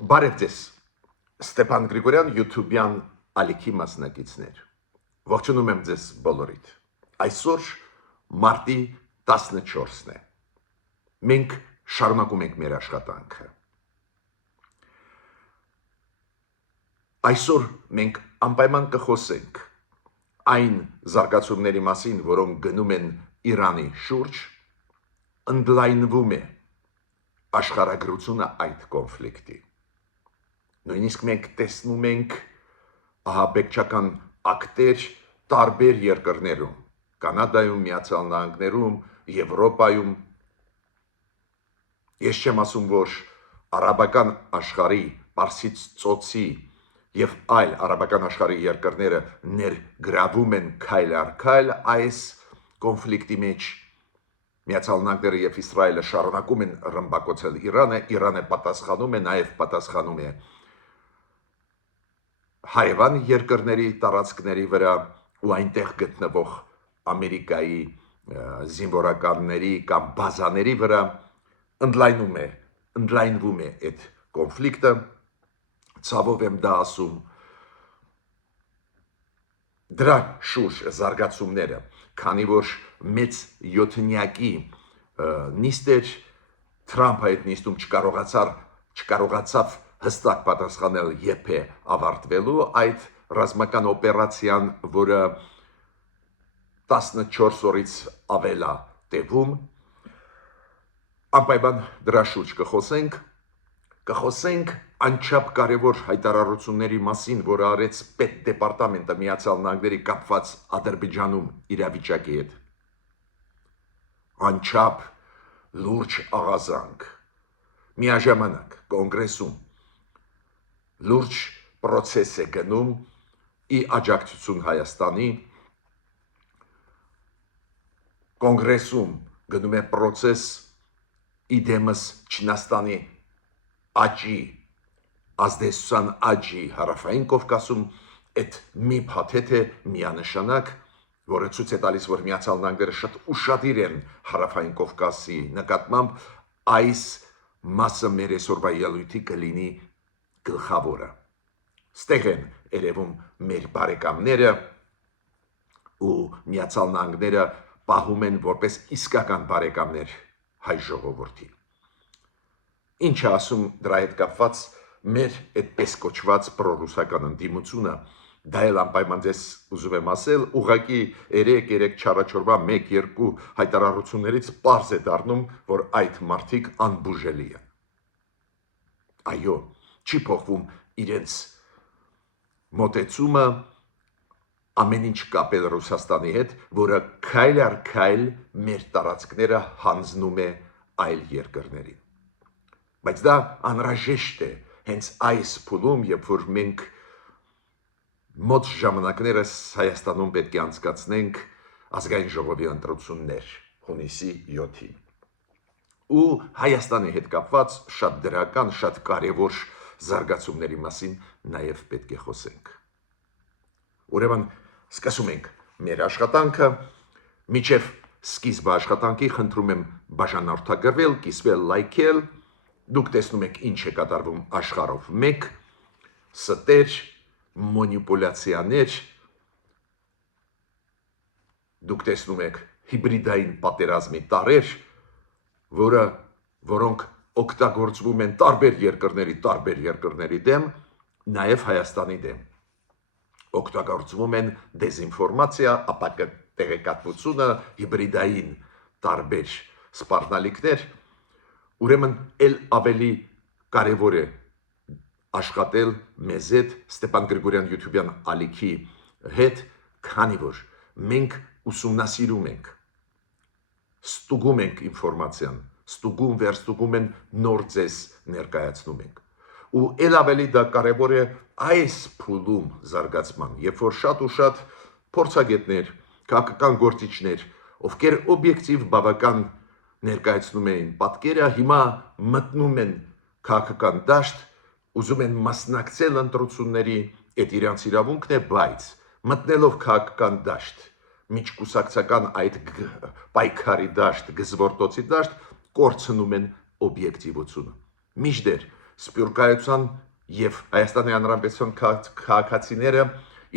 Բարև ձեզ, Ստեփան Գրիգորյան YouTube-յան ալիքի մասնակիցներ, ողջունում եմ ձեզ բոլորիդ, այսօր մարտի 14-ն է, մենք շարունակում ենք մեր աշխատանքը, այսօր մենք անպայման կխոսենք այն զարգացումների մասին, որոնք գնում են Իրանի շուրջ, ընդլայնվում է աշխարհագրությունը այդ կոնֆլիկտի, նույնիսկ մենք տեսնում ենք ահաբեկչական ակտեր տարբեր երկրներում, Կանադայում, Միացյալ Նահանգներում, Եվրոպայում, ես չեմ ասում, որ արաբական աշխարհի, Պարսից ծոցի և այլ արաբական աշխարհի երկրները ներգրավում են քայլ առ քայլ այս կոնֆլիկտի մեջ, Միացյալ Նահանգները և Իսրայելը շարունակում են ռմբակոծել Իրանը, Իրանը պատասխանում է, նաև պատասխանում է հարևան երկրների տարածքների վրա ու այնտեղ գտնվող Ամերիկայի զինվորականների կամ բազաների վրա ընդլայնվում է այդ կոնֆլիկտը, ցավով եմ դա ասում, դրա շուրջ զարգացումները, քանի որ մեծ յոթնյակի նիստ էր, Թրամփը այդ նիստում չկարողացավ հստակ պատասխանել երբ է ավարտվելու այդ ռազմական օպերացիան, որը 14 օրից ավել է տևում, անպայման դրա շուրջ կխոսենք անչափ կարևոր հայտարարությունների մասին, որը արեց պետդեպարտամենտը Միացյալ Նահանգների կապված Ադրբեջանում իրավիճակի հետ, անչափ լուրջ աղազանք, միաժամանակ կոնգրեսում լուրջ պրոցես է գնում ի աջակցություն Հայաստանի, կոնգրեսում գնում է պրոցես իդեմս Չինաստանի աճի, ազդեցության աճի հարավային Կովկասում, այդ մի փաթեթ է միանշանակ, որը ցույց է տալիս, որ Միացյալ Նահանգները շատ ուշադիր են հարավային Կովկասի նկատմամբ, այս մասը մեր այսօրվա ելույթի կլինի գլխավորը։ Ստեղ են երևում մեր բարեկամները ու Միացյալ Նահանգները պահում են որպես իսկական բարեկամներ հայ ժողովրդի։ Ինչ է ասում դրա հետ կապված մեր այդպես կոչված պրոռուսական ընդդիմությունը, դա էլ անպայման ձեզ ուզում եմ ասել, ուղղակի 3 չառաջորվա 1-2 հայտարարություններից պարզ է դառնում, որ այդ մարդիկ անբուժելի են։ Այո, չի փոխվում իրենց մոտեցումը ամեն ինչ կապել Ռուսաստանի հետ, որը քայլ առ քայլ մեր տարածքները հանձնում է այլ երկրներին։ Բայց դա անհրաժեշտ է հենց այս փուլում, երբ որ մենք մոտ ժամանակներս Հայաստանում պետք է անցկացնենք ազգային ժողովի ընտրություններ հունիսի 7-ին։ Ու Հայաստանի հետ կապված շատ դրական, շատ կարևոր զարգացումների մասին նաև պետք է խոսենք։ Ուրեմն սկսում ենք մեր աշխատանքը, մինչև սկիզբը աշխատանքի խնդրում եմ բաժանորդագրվել, կիսվել, լայքել, դուք տեսնում եք ինչ է կատարվում աշխարհով մեկ, ստեր, մանիպուլյացիաներ, դուք տեսնում եք հիբրիդային պատերազմի տարրեր, որոնք օգտագործվում են տարբեր երկրների դեմ, նաև Հայաստանի դեմ, օգտագործվում են դեզինֆորմացիա, ապատեղեկատվությունը, հիբրիդային տարբեր սպառնալիքներ, ուրեմն էլ ավելի կարևոր է աշխատել մեզ հետ Ստեփան Գրիգորյան YouTube-յան ալիքի հետ, քանի որ մենք ուսումնասիրում ենք, ստուգում ենք ինֆորմացիան, ստուգում վերստուգում են նոր ձեզ ներկայացնում ենք։ Ու էլ ավելի դա կարևոր է այս փուլում զարգացման, երբ որ շատ ու շատ փորձագետներ, քաղաքական գործիչներ, ովքեր օբյեկտիվ բավական ներկայացնում էին պատկերը, հիմա մտնում են քաղաքական դաշտ, ուզում են մասնակցել ընտրությունների, այդ իրանց իրավունքն է, բայց մտնելով քաղաքական դաշտ, միջկուսակցական այդ պայքարի դաշտ, գզվորտոցի դաշտ, կորցնում են օբյեկտիվությունը։ Մինչդեռ Սփյուռքայության եւ Հայաստանի Հանրապետության քաղաքացիները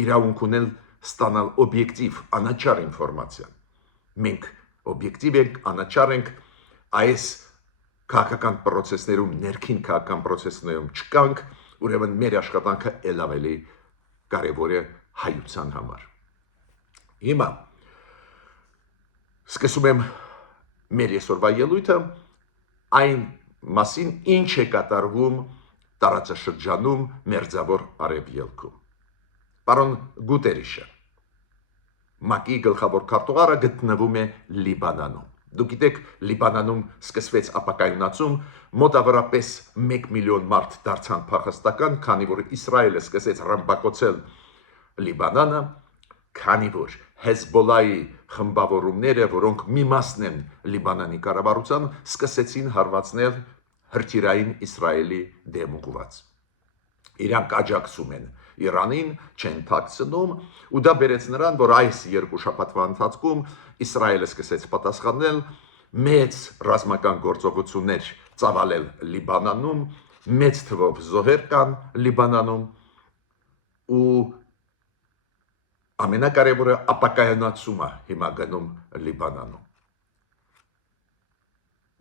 իրավունք ունեն ստանալ օբյեկտիվ անաչառ ինֆորմացիա։ Մենք օբյեկտիվ ենք, անաչառ ենք այս քաղաքական process-ներում, ներքին քաղաքական process-ներում չկանք, ուրեմն մեր աշխատանքը ել ավելի կարևոր է հայության համար։ Հիմա սկսում եմ մեր այսօրվա ելույթը այն մասին, ինչ է կատարվում տարածաշրջանում Մերձավոր Արևելքում։ Պարոն Գուտերիշը, ՄԱԿ-ի գլխավոր քարտուղարը գտնվում է Լիբանանում։ Դուք գիտեք, Լիբանանում սկսվեց ապակայունացում, մոտավորապես 1 միլիոն մարդ դարձան փախստական, քանի որ Իսրայելը սկսեց ռմբակոծել Լիբանանը, քանի որ Հեզբոլայի խմբավորումները, որոնք մի մասն են Լիբանանի կառավարության, սկսեցին հարվածնել հրթիռային Իսրայելի դեմ ուղղված։ Իրանք աջակցում են Իրանին, չեն թաքցնում, ու դա բերեց նրան, որ այս երկու շաբաթվա ընթացքում Իսրայելը սկսեց պատասխանել, մեծ ռազմական գործողություններ ծավալել Լիբանանում, մեծ թվով զոհեր կան Լիբանանում, ու ամենակարևորը ապակայունացումը հիմա գնում Լիբանանում։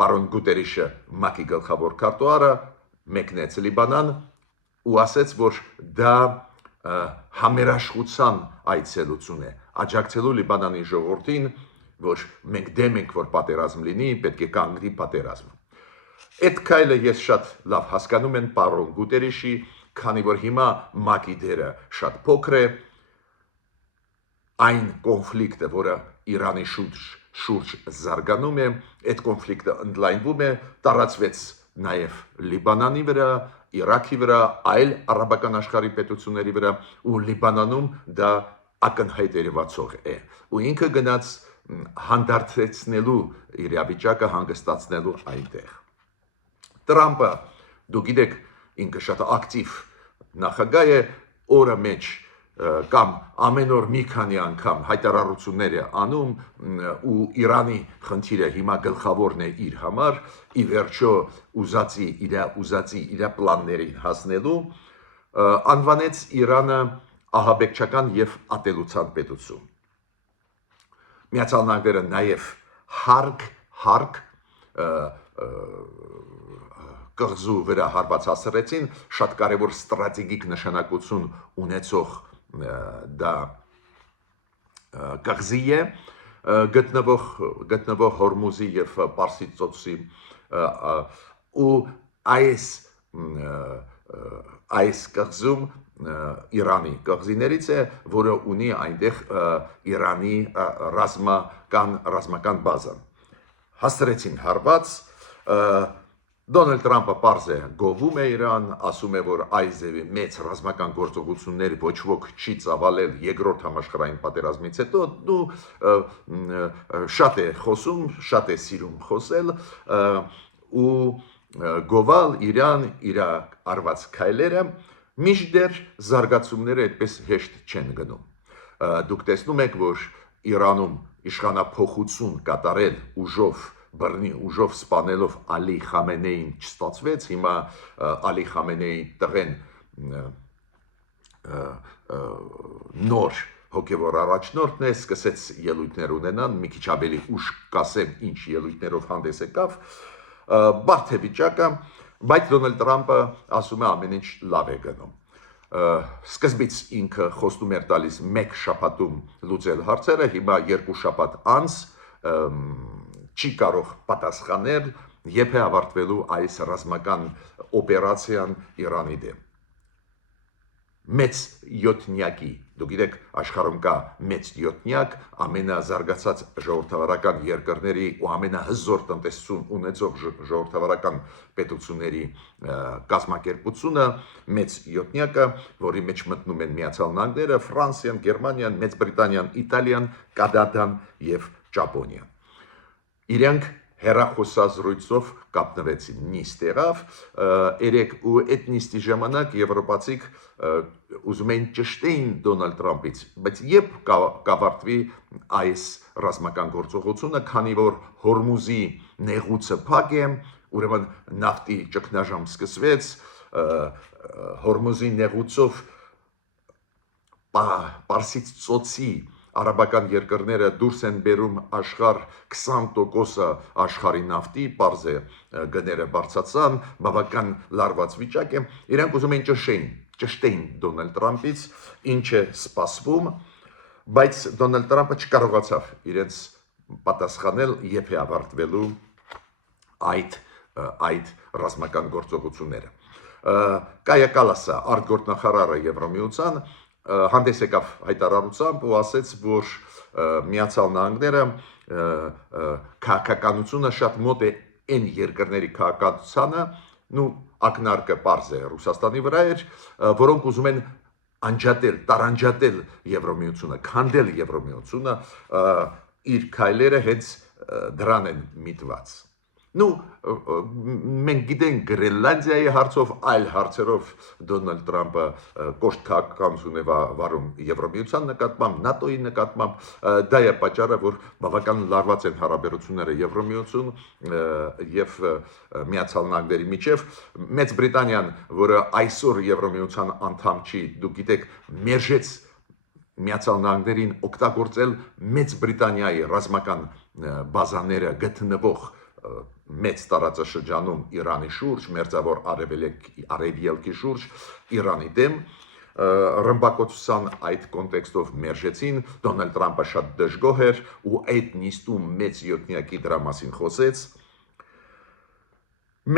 Պարոն Գուտերիշը, ՄԱԿ-ի գլխավոր քարտուղարը, մեկնեց Լիբանան ու ասաց, որ դա համերաշխության այցելություն է, աջակցելու Լիբանանի ժողովրդին, որ մենք դեմ ենք, որ պատերազմ լինի, պետք է կանգնի պատերազմը։ Այդ քայլը ես շատ լավ հասկանում եմ պարոն Գուտերիշի, քանի որ հիմա ՄԱԿ-ի դերը շատ փոքր է, այն կոնֆլիկտը, որը Իրանի շուրջ զարգանում է, այդ կոնֆլիկտը ընդլայնվում է, տարածվեց նաև Լիբանանի վրա, Իրաքի վրա, այլ արաբական աշխարհի պետությունների վրա, ու Լիբանանում դա ակնհայտ երևացող է, ու ինքը գնաց հանդարտեցնելու իրավիճակը, հանգստացնելու այնտեղ։ Տրամպը, դուք գիտեք, ինքը շատ ակտիվ նախագահ է, օրը մեջ կամ ամեն օր մի քանի անգամ հայտարարություններ է անում, ու Իրանի խնդիրը հիմա գլխավորն է իր համար, ի վերջո ուզածի իր պլաններին հասնելու, անվանեց Իրանը ահաբեկչական եւ ատելության պետություն։ Միացյալ Նահանգները նաև հարկ կղզու վրա հարված հասցրեցին, շատ կարևոր ստրատեգիկ նշանակություն ունեցող դա կղզի է, գտնվող Հորմուզի եւ Պարսից ծոցի, ու այս կղզում Իրանի կղզիներից է, որը ունի այնտեղ Իրանի ռազմական բազան։ Հասցրեցին հարված, Դոնալդ Տրամպը պարզ է գովում է Իրան, ասում է, որ այս ձևի մեծ ռազմական գործողություններ ոչ ոք չի ծավալել երկրորդ համաշխարհային պատերազմից հետո, շատ է խոսում, շատ է սիրում խոսել, ու գովալ Իրան իր արված քայլերը, մինչդեռ զարգացումները այդպես հեշտ չեն գնում։ Դուք տեսնում եք, որ Իրանում իշխանափոխություն կատարել ուժով, բռնի ուժով սպանելով Ալի Խամենեին չստացվեց, հիմա Ալի Խամենեի տղեն նոր հոգևոր առաջնորդն է, սկսեց ելույթներ ունենան, մի քիչ ավելի ուշ կասեմ, ինչ ելույթներով հանդես եկավ, բարդ է վիճակը, բայց Դոնալդ Տրամպը ասում է ամեն ինչ լավ է գնում։ Սկզբից ինքը խոստում էր տալիս 1 շաբաթում լուծել հարցերը, հիմա 2 շաբաթ անց չի կարող պատասխանել, երբ է ավարտվելու այս ռազմական օպերացիան Իրանի դեմ։ Մեծ յոթնյակի, դուք գիտեք, աշխարհում կա մեծ յոթնյակ, ամենազարգացած ժողովրդավարական երկրների ու ամենահզոր տնտեսություն ունեցող ժողովրդավարական պետությունների կազմակերպությունը, մեծ յոթնյակը, որի մեջ մտնում են Միացյալ Նահանգները, Ֆրանսիան, Գերմանիան, Մեծ Բրիտանիան, Իտալիան, Կանադան եւ Ճապոնիան։ Իրենք հեռախոսազրույցով կապնվեցին, նիստ եղավ, ու այդ նիստի ժամանակ եվրոպացիք ուզում էին ճշտեին Դոնալդ Տրամպից, բայց երբ կավարտվի այս ռազմական գործողությունը, քանի որ Հորմուզի նեղուցը փակ է, ուրեմն նավթի ճգնաժամ սկսվեց, Հորմուզի նեղուցով Պարսից ծոցի արաբական երկրները դուրս են բերում աշխարհ 20%-ը աշխարհի նավթի, պարզ է գները բարձրացան, բավական լարված վիճակ է, իրանք ուզում են ճշտեին Դոնալդ Տրամփից, ինչ է սպասվում, բայց Դոնալդ Տրամփը չկարողացավ իրենց պատասխանել, երբ է ավարտվելու այդ ռազմական գործողությունները։ Կայա Կալասը, արտգործնախարարը Եվրամիության, հանդես եկավ հայտարարությամբ ու ասեց, որ Միացյալ Նահանգները քաղաքականությունը շատ մոտ է այն երկրների քաղաքականությանը, ակնարկը պարզ է Ռուսաստանի վրա էր, որոնք ուզում են անջատել, տարանջատել Եվրամիությունը, քանդել Եվրամիությունը, իր քայլերը հենց դրան են միտված։ Մենք գիտենք Գրենլանդիայի հարցով, այլ հարցերով Դոնալդ Տրամփը կոշտ քաղաքականություն է վարում Եվրամիության նկատմամբ, ՆԱՏՕ-ի նկատմամբ, դա է պատճառը, որ բավական լարված են հարաբերությունները Եվրամիություն եւ Միացյալ Նահանգների միջև։ Մեծ Բրիտանիան, որը այսօր Եվրամիության անդամ չի, դուք գիտեք, մերժեց Միացյալ Նահանգներին օգտագործել Մեծ Բրիտանիայի ռազմական բազաները գտնվող մեծ տարածաշրջանում Իրանի շուրջ, մերձավոր արևելքի շուրջ Իրանի դեմ, ռմբակոծության այդ կոնտեքստով մերժեցին, Դոնալդ Տրամփը շատ դժգոհ էր ու այդ նիստում մեծ յոթնյակի դրա մասին խոսեց։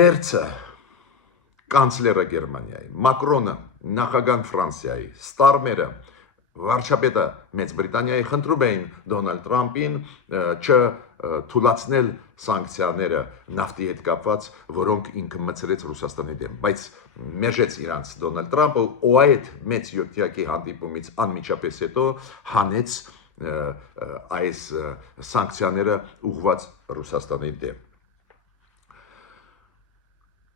Մերցը կանցլերը Գերմանիայի, Մակրոնը նախագահ Ֆրանսիայի, Ստարմերը վարչապետը Մեծ Բրիտանիայի խնդրում էին Դոնալդ Տրամփին չթույլատրել սանկցիաները նավթի հետ կապված, որոնք ինքը մտցրեց Ռուսաստանի դեմ, բայց մերժեց իրանց Դոնալդ Տրամփը ու այդ մեծ յոթնյակի հանդիպումից անմիջապես հետո հանեց այս սանկցիաները ուղղված Ռուսաստանի դեմ։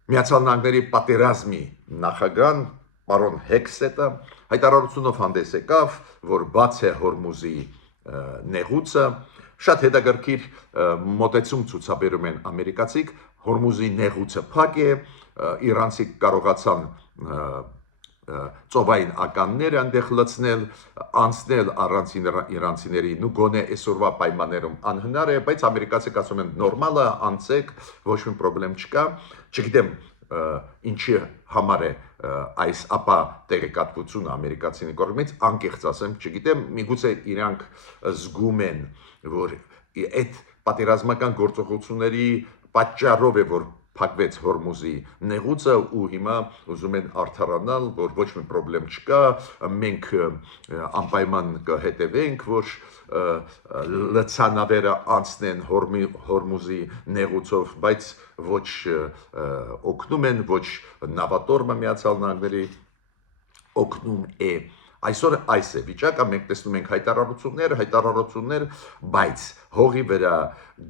Միացյալ Նահանգների պատերազմի նախագահ պարոն Հեքսետը հայտարարությունով հանդես եկավ, որ բաց է Հորմուզի նեղուցը, շատ հետաքրքիր մոտեցում ցուցաբերում են ամերիկացիք, Հորմուզի նեղուցը փակ է, իրանցիք կարողացան ծովային ականները այնտեղ լցնել, անցնել առանց իրանցիների, գոնե այսօրվա պայմաններում անհնար է, բայց ամերիկացիք ասում են նորմալ է, անցեք, ոչ մի խնդրեմ չկա, չգիտեմ ինչի համար է այս ապա տեղեկատվությունը ամերիկացիների կողմից, անկեղծ ասեմ, չգիտեմ, միգուցե իրանք զգում են, որ այդ պատերազմական գործողությունների պատճառով է, որ փակվեց Հորմուզի նեղուցը ու հիմա ուզում են արդարանալ, որ ոչ մի խնդրեմ չկա, մենք անպայման կհետևենք, որ լցանավերը անցնեն Հորմուզի նեղուցով, բայց ոչ օգնում են, ոչ նավատորմը Միացյալ Նահանգների օգնում է։ Այսօր այս է վիճակը, մենք տեսնում ենք հայտարարություններ, բայց հողի վրա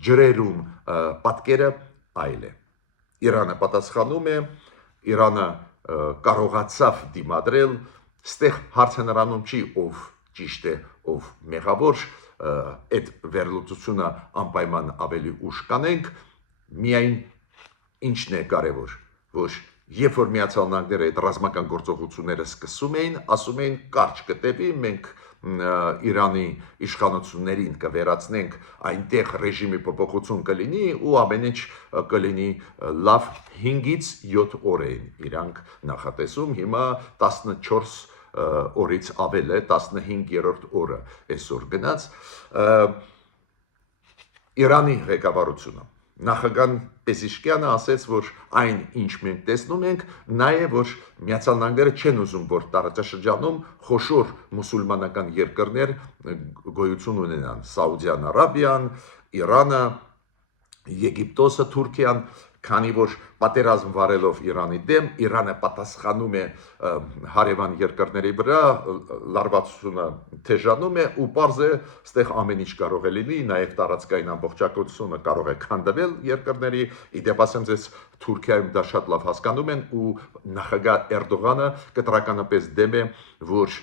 ջրերում պատկերը այլ է։ Իրանը պատասխանում է, Իրանը կարողացավ դիմադրել, ստեղ հարցը նրանում չի ով ճիշտ է, ով մեղավոր, այդ վերլուծությունը անպայման ավելի ուշ կանենք, միայն ինչն է կարևոր, որ երբ որ Միացյալ Նահանգները այդ ռազմական գործողությունները սկսում էին, ասում էին կարճ կտևի, մենք Իրանի իշխանություններին կվերացնենք, այնտեղ ռեժիմի փոփոխություն կլինի ու ամեն ինչ կլինի լավ 5-ից 7 օր էին իրանք նախատեսում, հիմա 14 օրից ավել է, 15-րդ օրը այսօր գնաց, Իրանի ղեկավարությունը նախագահ Պեզիշկյանը ասեց, որ այն ինչ մենք տեսնում ենք, նա է, որ Միացյալ Նահանգները չեն ուզում, որ տարածաշրջանում խոշոր մուսուլմանական երկրներ գոյություն ունենան, Սաուդյան Արաբիան, Իրանը, Եգիպտոսը, Թուրքիան, քանի որ պատերազմ վարելով Իրանի դեմ, Իրանը պատասխանում է հարևան երկրների վրա, լարվածությունը թեժանում է ու պարզ է, ստեղ ամեն ինչ կարող է լինի, նաև տարածքային ամբողջականությունը կարող է քանդվել երկրների, իդեպ ասեմ ձեզ Թուրքիայում դա շատ լավ հասկանում են ու նախագահ Էրդողանը կտրականապես դեմ է, որ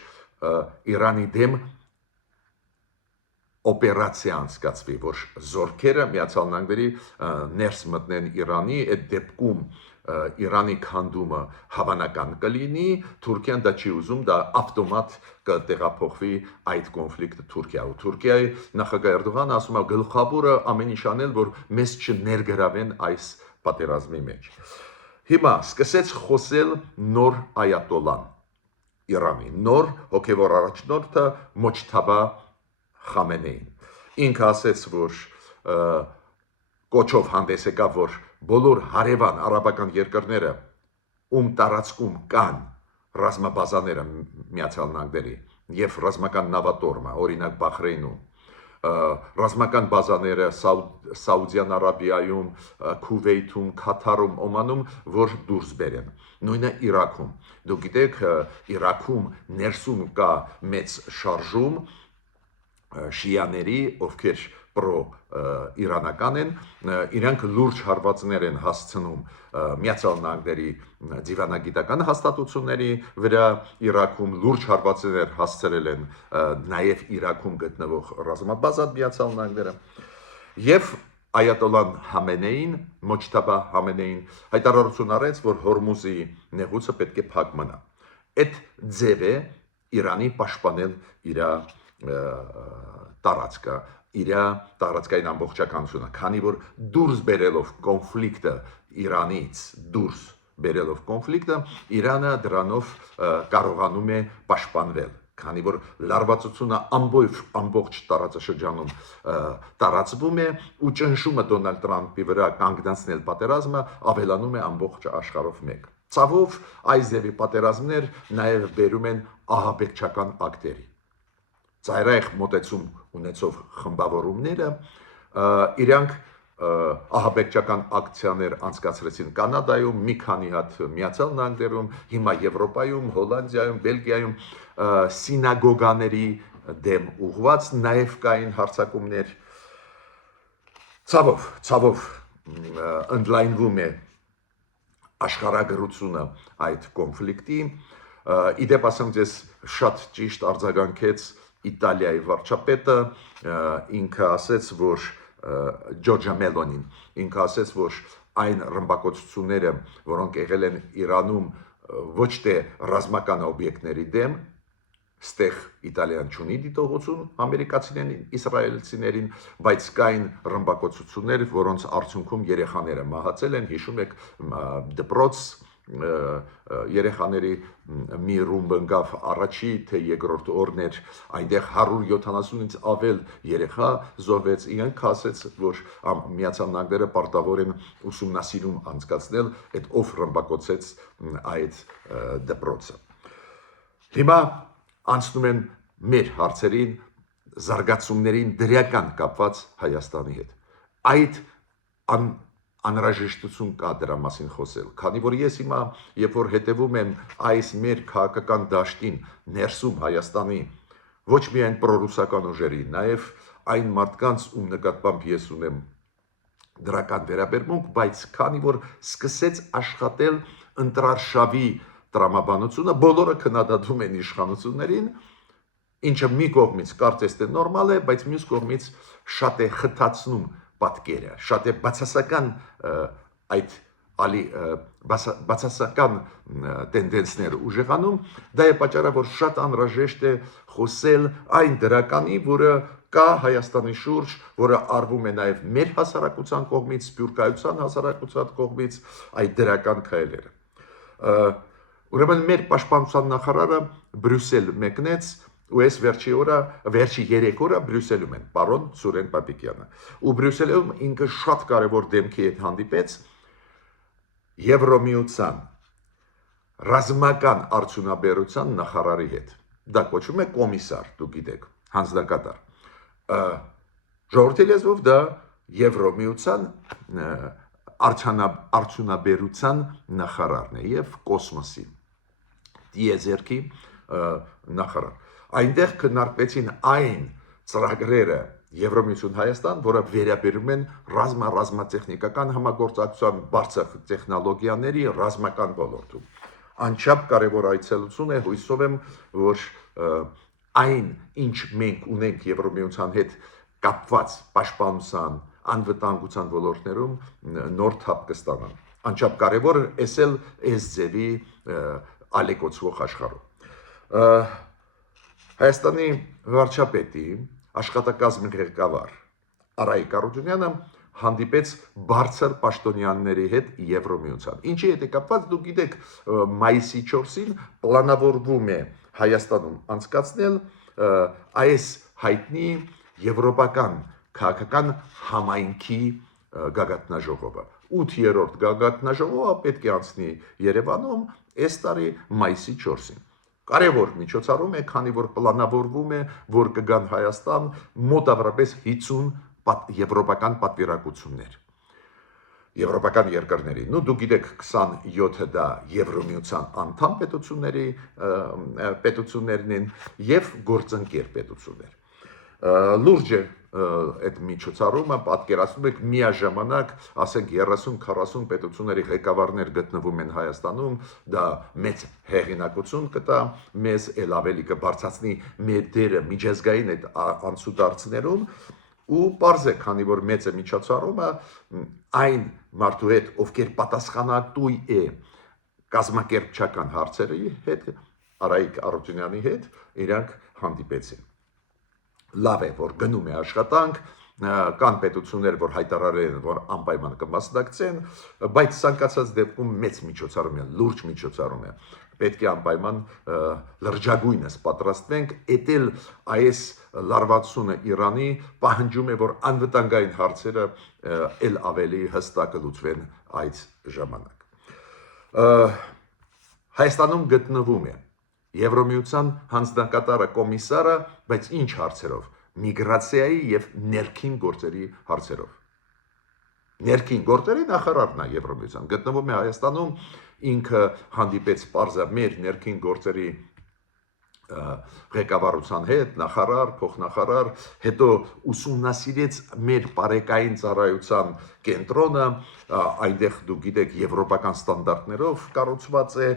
Իրանի դեմ օպերացիա անցկացվի, որ զորքերը Միացյալ Նահանգների ներս մտնեն Իրանի, այդ դեպքում Իրանի քանդումը հավանական կլինի, Թուրքիան դա չի ուզում, դա ավտոմատ կտեղափոխվի այդ կոնֆլիկտը Թուրքիայով։ Թուրքիայի նախագահ Էրդողանը ասում է գլխավորը ամեն ինչ անել, որ մեզ չներգրավեն այս պատերազմի մեջ։ Հիմա սկսեց խոսել նոր այատոլան Իրանի, նոր հոգևոր առաջնորդը Մոջթաբա Խամենեին։ Ինքը ասեց, որ կոչով հանդես եկավ, որ բոլոր հարևան արաբական երկրները, ում տարածքում կան ռազմաբազաները Միացյալ Նահանգների եւ ռազմական նավատորմը, օրինակ Բախրեյնում, ռազմական բազաները Սաուդյան Արաբիայում, Քուվեյթում, Քաթարում, Օմանում, որ դուրս բերեն։ Նույնը Իրաքում։ Դուք գիտեք, Իրաքում ներսում կա մեծ շարժում շիաների, ովքեր պրո-իրանական են, իրանք լուրջ հարվածներ են հասցնում Միացյալ Նահանգների դիվանագիտական հաստատությունների վրա, Իրաքում լուրջ հարվածներ հասցրել են նաև Իրաքում գտնվող ռազմաբազա Միացյալ Նահանգները, եւ այատոլան Խամենեին, Մոջթաբա Խամենեին հայտարարություն արեց, որ Հորմուզի նեղուցը պետք է փակ մնա։ Այդ ձև է Իրանի պաշտպանել իր տարածքը, իր տարածքային ամբողջականությունը, քանի որ դուրս բերելով կոնֆլիկտը Իրանից, դուրս բերելով կոնֆլիկտը, Իրանը դրանով կարողանում է պաշտպանվել, քանի որ լարվածությունը ամբողջ տարածաշրջանում տարածվում է ու ճնշումը Դոնալդ Տրամփի վրա կանգնացնել պատերազմը ավելանում է ամբողջ աշխարհով մեկ։ Ցավով այս ձևի պատերազմներ նաև բերում են ահաբեկչական ակտերի։ Ծայրահեղ մոտեցում ունեցող խմբավորումները իրանք ահաբեկչական ակցիաներ անցկացրեցին Կանադայում, մի քանի հատ Միացյալ Նահանգներում, հիմա Եվրոպայում, Հոլանդիայում, Բելգիայում սինագոգաների դեմ ուղված նաև կային հարձակումներ։ Ցավով ընդլայնվում է աշխարհագրությունը այդ կոնֆլիկտի։ Իդեպ ասեմ ձեզ, շատ ճիշտ արձագանքեց Իտալիայի վարչապետը, ինքը ասեց, որ Ջորջա Մելոնին, ինքը ասեց, որ այն ռմբակոծությունները, որոնք եղել են Իրանում ոչ թե ռազմական օբյեկտների դեմ, ստեղ Իտալիան չունի դիտողություն ամերիկացիներին, իսրայելցիներին, բայց կային ռմբակոծություններ, որոնց արդյունքում երեխաները մահացել են, հիշում եք դպրոց երեխաների մի ռումբ ընկավ առաջի թե երկրորդ օրներ, այնտեղ 170-ից ավել երեխա զոհվեց, իրենք ասեց, որ Միացյալ Նահանգները պարտավոր են ուսումնասիրում անցկացնել, այդ ով ռմբակոծեց այդ դպրոցը։ Հիմա անցնում են մեր հարցերին, զարգացումներին դրական կապված Հայաստանի հետ։ Այդ անհրաժեշտություն կա դրա մասին խոսել, քանի որ ես հիմա, երբ որ հետևում եմ այս մեր քաղաքական դաշտին ներսում Հայաստանի ոչ միայն պրոռուսական ուժերի, նաև այն մարդկանց, ում նկատմամբ ես ունեմ դրական վերաբերմունք, բայց քանի որ սկսեց աշխատել ընտրարշավի տրամաբանությունը, բոլորը քննադատում են իշխանություններին, ինչը մի կողմից կարծես թե նորմալ է, բայց մյուս կողմից շատ է խթացնում պատկերը, շատ է բացասական այդ բացասական տենդենսներ ուժեղանում, դա է պատճառը, որ շատ անհրաժեշտ է խոսել այն դրականի, որը կա Հայաստանի շուրջ, որը արվում է նաև մեր հասարակության կողմից, սփյուռքահայության հասարակության կողմից, այդ դրական քայլերը։ Ուրեմն մեր պաշտպանության նախարարը Բրյուսել մեկնեց, ու ես վերջի 3 օրը Բրյուսելում են, պարոն Սուրեն Պապիկյանը, ու Բրյուսելում ինքը շատ կարևոր դեմքի հետ հանդիպեց Եվրոմիության ռազմական արդյունաբերության նախարարի հետ, դա կոչվում է կոմիսար, դուք գիտեք, հանձնակատար, ժողովրդի լեզվով դա Եվրոմիության արդյունաբերության նախարարն է եւ կոսմոսի դիեզերքի նախարար։ Այնտեղ քննարկվեցին այն ծրագրերը Եվրոմիություն Հայաստան, որը վերաբերում են ռազմատեխնիկական համագործակցության բարձր տեխնոլոգիաների ռազմական ոլորտում։ Անչափ կարևոր այցելություն է, հույսով եմ, որ այն, ինչ մենք ունենք Եվրոմիության հետ կապված պաշտպանության, անվտանգության ոլորտներում նոր թափ կստանան։ անչափ կարևոր էսել այս ձևի ալեկոծվող աշխարհում։ Հայաստանի վարչապետի աշխատակազմի ղեկավար Արայիկ Արուջունյանը հանդիպեց բարձր պաշտոնյաների հետ Եվրոմիության։ Ինչի հետ է կապված, դուք գիտեք, մայիսի 4-ին պլանավորվում է Հայաստանում անցկացնել այս հայտնի եվրոպական քաղաքական համայնքի գագաթնաժողովը։ 8-րդ գագաթնաժողովը պետք է անցնի Երևանում այս տարի մայիսի 4-ին։ Կարևոր միջոցառում է, քանի որ պլանավորվում է, որ կգան Հայաստան մոտավորապես 50 եվրոպական պատվիրակություններ։ Եվրոպական երկրների։ Դուք գիտեք 27-ը դա Եվրոմիության անդամ պետություններն են եւ գործընկեր պետություններ։ Լուրջ է այդ միջոցառումը, պատկերացնում եք միաժամանակ, ասենք 30-40 պետությունների ղեկավարներ գտնվում են Հայաստանում, դա մեծ հեղինակություն կտա, մեզ էլ ավելի կբարձրացնի մեր դերը միջազգային այդ անցուդարձներում, ու պարզ է, քանի որ մեծ է միջոցառումը, այն մարդու հետ, ովքեր պատասխանատու է կազմակերպչական հարցերի հետ, Արայիկ Արուջունյանի հետ, իրանք հանդիպեցին։ Լավ է, որ գնում է աշխատանք, կան պետություններ, որ հայտարարել են, որ անպայման կմասնակցեն, բայց ցանկացած դեպքում մեծ միջոցառում է, լուրջ միջոցառում է։ Պետք է անպայման լրջագույնս պատրաստվենք, էտել այս լարվածությունը Իրանի պահանջում է, որ անվտանգային հարցերը էլ ավելի հստակ լուծվեն այդ ժամանակ։ Հայաստանում գտնվում է Եվրոմիության հանձնակատարը կոմիսարը, բայց ինչ հարցերով, միգրացիայի եւ ներքին գործերի հարցերով։ Ներքին գործերի նախարարն է Եվրոմիության, գտնվում է Հայաստանում, ինքը հանդիպեց պարզա մեր ներքին գործերի ղեկավարության հետ, նախարար, փոխնախարար, հետո ուսումնասիրեց մեր բարեկային ծառայության կենտրոնը, այնտեղ դուք գիտեք եվրոպական ստանդարտներով կառուցված է,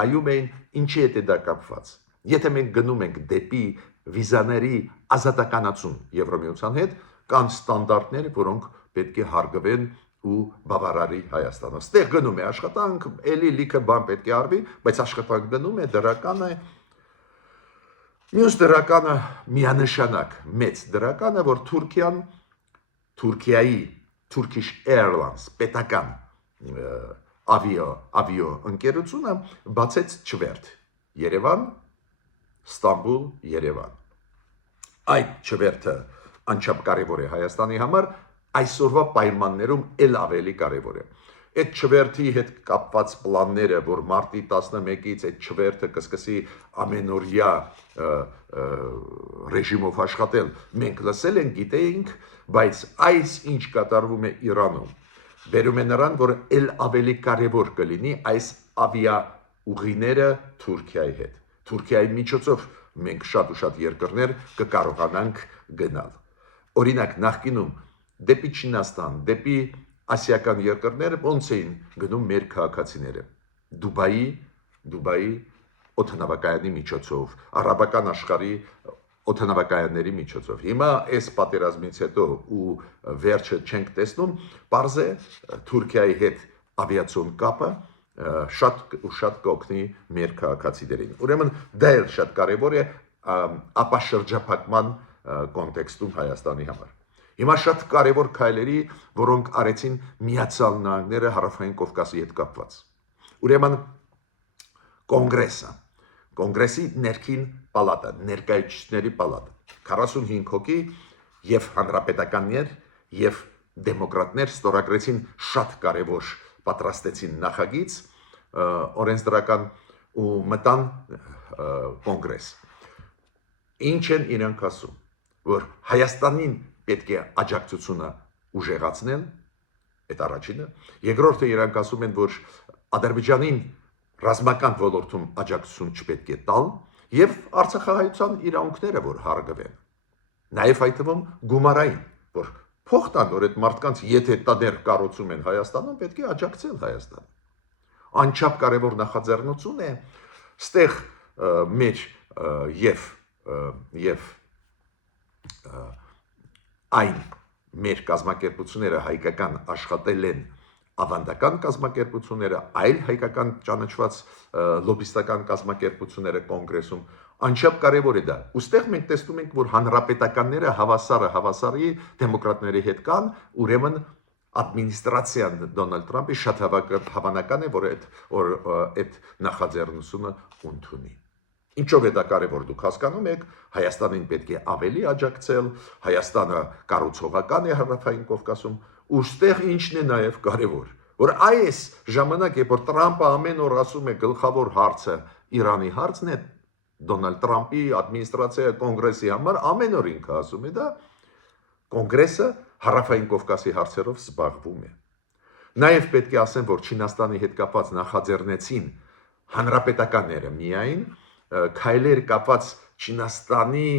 նայում էին ինչի հետ է դա կապված։ Եթե մենք գնում ենք դեպի վիզաների ազատականացում Եվրոմիության հետ, կան ստանդարտներ, որոնք պետք է հարգվեն ու բավարարի Հայաստանը։ Ստեղ գնում է աշխատանք, էլի լիքը բան պետք է արվի, բայց աշխատանք գնում է, դրական է։ Մյուս դրականը միանշանակ մեծ դրականը, որ Թուրքիայի Turkish Airlines պետական ավիա ընկերությունը բացեց չվերթ Երևան, Ստամբուլ, Երևան։ Այդ չվերթը անչափ կարևոր է Հայաստանի համար, այսօրվա պայմաններում էլ ավելի կարևոր է։ Այդ չվերթի հետ կապված պլանները, որ մարտի 11-ից այդ չվերթը կսկսի ամենօրյա ռեժիմով աշխատել, մենք լսել ենք, գիտեինք, բայց այս ինչ կատարվում է Իրանում, բերում է նրան, որ էլ ավելի կարևոր կլինի այս ավիա ուղիները Թուրքիայի հետ։ Թուրքիայի միջոցով մենք շատ ու շատ երկրներ կկարողանանք գնալ։ Օրինակ, նախկինում դեպի Չինաստան, դեպի ասիական երկրներ ոնց էին գնում մեր քաղաքացիները։ Դուբայի օդանավակայանի միջոցով, արաբական աշխարհի օդանավակայանների միջոցով։ Հիմա այս պատերազմից հետո ու վերջը չենք տեսնում, պարզ է Թուրքիայի հետ ավիացիոն կապը շատ ու շատ կօգնի մեր քաղաքացիներին։ Ուրեմն դա էլ շատ կարևոր է ապաշրջափակման կոնտեքստում Հայաստանի համար։ Հիմա շատ կարևոր քայլերի, որոնք արեցին Միացյալ Նահանգները Հարավային Կովկասի հետ կապված։ Ուրեմն կոնգրեսի ներքին պալատը, ներկայացուցիչների պալատը, 45 հոգի եւ հանրապետականներ եւ դեմոկրատներ ստորագրեցին շատ կարևոր պատրաստեցին նախագիծ օրենսդրական ու մտան կոնգրես։ Ինչ են իրենք ասում, որ Հայաստանին պետք է աջակցությունը ուժեղացնել, այդ առաջինը, երկրորդը իրանք ասում են, որ Ադրբեջանին ռազմական ոլորտում աջակցություն չպետք է տալ եւ Արցախահայության իրավունքները որ հարգվեն։ Նաեւ այդ թվում գումարային, որ փող տան, որ այդ մարդկանց եթե տաներ կառուցում են Հայաստանում, պետք է աջակցել Հայաստանը։ Անչափ կարևոր նախաձեռնություն է, ստեղ մեր եւ այն մեր կազմակերպությունները հայկական աշխատել են ավանդական կազմակերպությունները, այլ հայկական ճանաչված լոբիստական կազմակերպությունները կոնգրեսում, անչափ կարևոր է դա։ Ոստեղ մենք տեսնում ենք, որ հանրապետականները հավասարի դեմոկրատների հետ կան, ուրեմն ադմինիստրացիան Դոնալդ Թրամփի շատ հավանական է, որ այդ նախաձեռնությունը ընդունի։ Ինչով է դա կարևոր, դուք հասկանում եք, Հայաստանին պետք է ավելի աջակցել, Հայաստանը կառուցողական է Հարավային Կովկասում, ուստեղ ինչն է նաև կարևոր, որ այս ժամանակ, երբ որ Տրամփը ամեն օր ասում է գլխավոր հարցը Իրանի հարցն է, Դոնալդ Թրամփի ադմինիստրացիա կոնգրեսի համար ամեն օր ինքը ասում է դա, կոնգրեսը Հարավային Կովկասի հարցերով զբաղվում է։ Նաև պետք է ասեմ, որ Չինաստանի հետ կապված նախաձեռնեցին հանրապետականները միայն քայլեր կապված Չինաստանի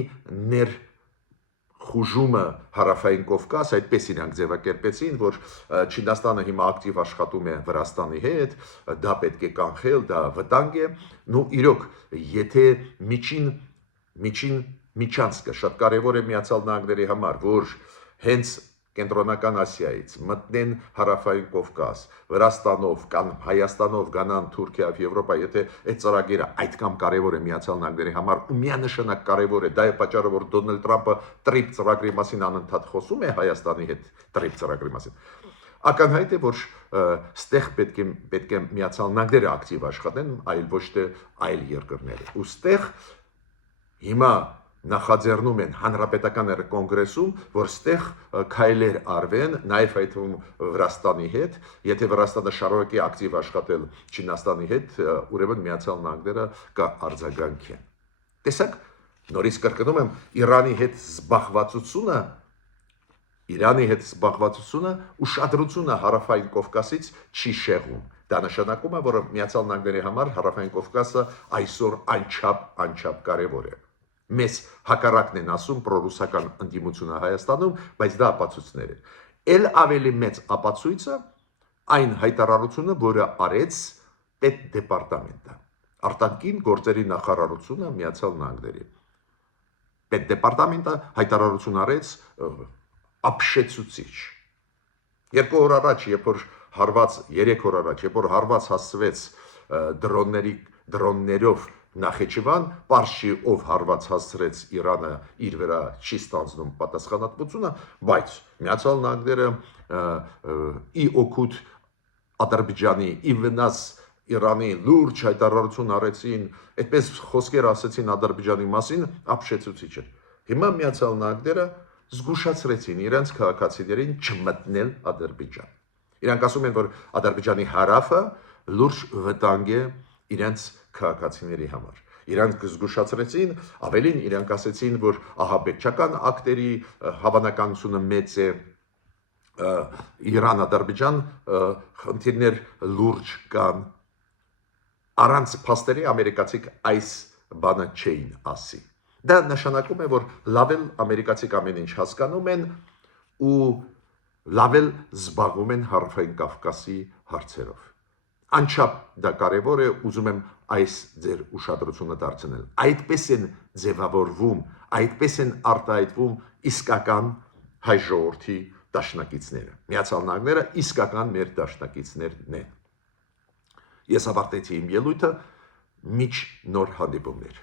ներխուժումը Հարավային Կովկաս, այդպես իրանք ձևակերպեցին, որ Չինաստանը հիմա ակտիվ աշխատում է Վրաստանի հետ, դա պետք է կանխել, դա վտանգ է, նու իրոք, եթե միջանցքը շատ կարևոր է Միացյալ Նահանգների համար, որ հենց Կենտրոնական Ասիայից մտնեն Հարավային Կովկաս, Վրաստանով կամ Հայաստանով գանան Թուրքիա եւ Եվրոպա, եթե այդ ծրագիրը այդքան կարևոր է Միացյալ Նահանգների համար ու միանշանակ կարևոր է, դա է պատճառը, որ Դոնալդ Թրամփը TRIP ծրագրի մասին անընդհատ խոսում է Հայաստանի հետ TRIP ծրագրի մասին։ Ակնհայտ է, որ ստեղ պետք է Միացյալ Նահանգները ակտիվ աշխատեն, այլ ոչ թե այլ երկրները։ Ուստեղ հիմա նախաձեռնում են հանրապետականները կոնգրեսում, որ ստեղ քայլեր արվեն, նաև այդ Վրաստանի հետ, եթե Վրաստանը շարունակի ակտիվ աշխատել Չինաստանի հետ, ուրեմն Միացյալ Նահանգները կարձագանքեն։ Տեսակ, նորից կրկնում եմ, Իրանի հետ զբաղվածությունը ուշադրությունը Հարավային Կովկասից չի շեղում։ Դա նշանակում է, որ Միացյալ Նահանգների համար Հարավային Կովկասը այսօր անչափ կարևոր է։ Մեզ հակառակն են ասում պրոռուսական ընդդիմությունը Հայաստանում, բայց դա ապացույցներ են։ Էլ ավելի մեծ ապացույցը այն հայտարարությունը, որը արեց պետդեպարտամենտը, արտաքին գործերի նախարարությունը Միացյալ Նահանգների։ Պետդեպարտամենտը հայտարարություն արեց ապշեցուցիչ։ 2 օր առաջ, երբ որ 3 օր առաջ, երբ որ հարված հասցվեց դրոններով Նախիջևան, պարզ չի ով հարված հասցրեց Իրանը իր վրա չի ստանձնում պատասխանատվությունը, բայց Միացյալ Նահանգները ի օգուտ Ադրբեջանի, ի վնաս Իրանի լուրջ հայտարարություն արեցին, այդպես խոսքեր ասեցին Ադրբեջանի մասին, ապշեցուցիչ էր։ Հիմա Միացյալ Նահանգները զգուշացրեցին իրենց քաղաքացիներին չմտնել Ադրբեջան։ Իրանք ասում են, որ Ադրբեջանի հարավը լուրջ վտանգ է իրենց քաղաքացիների համար։ Իրանք զգուշացրեցին, ավելին իրանք ասեցին, որ ահաբեկչական ակտերի հավանականությունը մեծ է, Իրան-Ադրբեջան խնդիրներ լուրջ կան, առանց փաստերի ամերիկացիք այս բանը չէին ասի։ Դա նշանակում է, որ լավ էլ ամերիկացիք ամեն ինչ հասկանում են ու լավ էլ զբաղվում են Հարավային Կովկասի հարցերով։ Անչափ դա կարևոր է, ուզում եմ այս ձեր ուշադրությունը դարձնել։ Այդպես են ձևավորվում, այդպես են արտահայտվում իսկական հայ ժողովրդի դաշնակիցները։ Միացյալ Նահանգները իսկական մեր դաշնակիցներն են։ Ես ավարտեցի իմ ելույթը, միջ նոր հանդիպումներ։